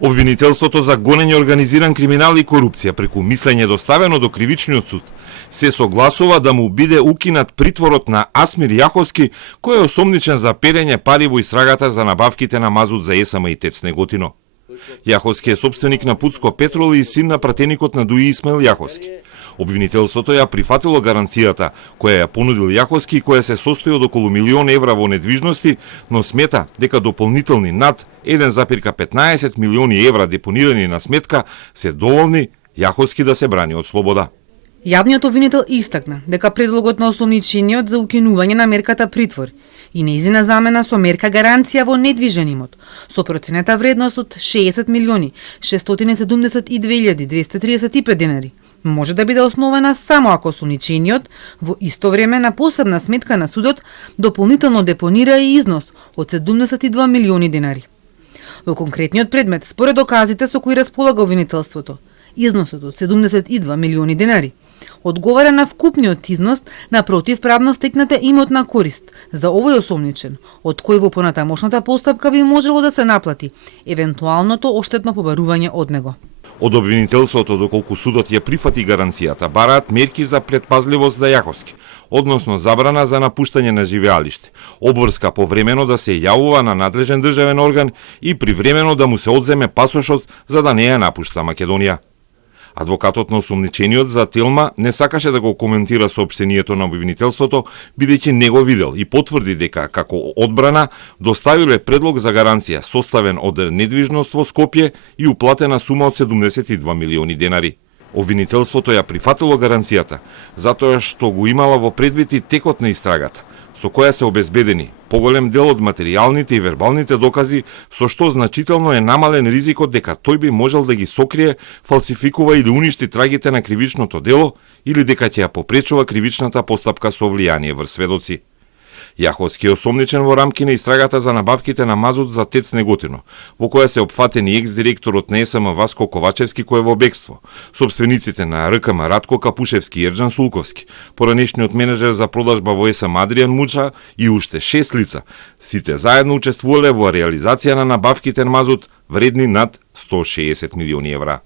Обвинителството за гонење организиран криминал и корупција преку мислење доставено до кривичниот суд се согласува да му биде укинат притворот на Асмир Јаховски, кој е осомничен за перење пари во истрагата за набавките на мазут за ЕСМ и ТЕЦ Неготино. Јаховски е собственик на Пуцко Петрол и син на пратеникот на Дуи Исмаил Јаховски. Обвинителството ја прифатило гаранцијата која ја понудил Јаховски и која се состои од околу €1.000.000 во недвижности, но смета дека дополнителни над 1,15 милиони евра депонирани на сметка се доволни Јаховски да се брани од слобода. Јавниот обвинител истакна дека предлогот на осомничениот за укинување на мерката притвор и нејзина замена со мерка гаранција во недвижен имот со проценета вредност од 60.672.235 денари може да биде основена само ако осомничениот во исто време на посебна сметка на судот дополнително депонира и износ од 72 милиони денари. Во конкретниот предмет, според доказите со кои располага обвинителството, износот од 72 милиони денари одговара на вкупниот износ на противправно стекната имотна корист за овој осомничен, од кој во понатамошната постапка би можело да се наплати евентуалното оштетно побарување од него. Од обвинителството, доколку судот ја прифати гаранцијата, бараат мерки за предпазливост за Јаховски, односно забрана за напуштање на живеалиште, обврска повремено да се јавува на надлежен државен орган и привремено да му се одземе пасошот за да не ја напушта Македонија. Адвокатот на осомничениот за Телма не сакаше да го коментира соопштението на обвинителството, бидејќи не го видел и потврди дека како одбрана доставиле предлог за гаранција составен од недвижност во Скопје и уплатена сума од 72 милиони денари. Обвинителството ја прифатило гаранцијата затоа што го имала во предвид и текот на истрагата, со која се обезбедени поголем дел од материјалните и вербалните докази, со што значително е намален ризикот дека тој би можел да ги сокрие, фалсификува или уништи трагите на кривичното дело или дека ќе ја попречува кривичната постапка со влијание врз сведоци. Јаховски е осомничен во рамки на истрагата за набавките на мазут за ТЕЦ Неготино, во која се опфатени екс-директорот на ЕСМ Васко Ковачевски кој е во бегство, собствениците на РКМ Радко Капушевски и Ерџан Сулковски, поранешниот менеджер за продажба во ЕСМ Адријан Муча и уште 6 лица. Сите заедно учествувале во реализација на набавките на мазут вредни над 160 милиони евра.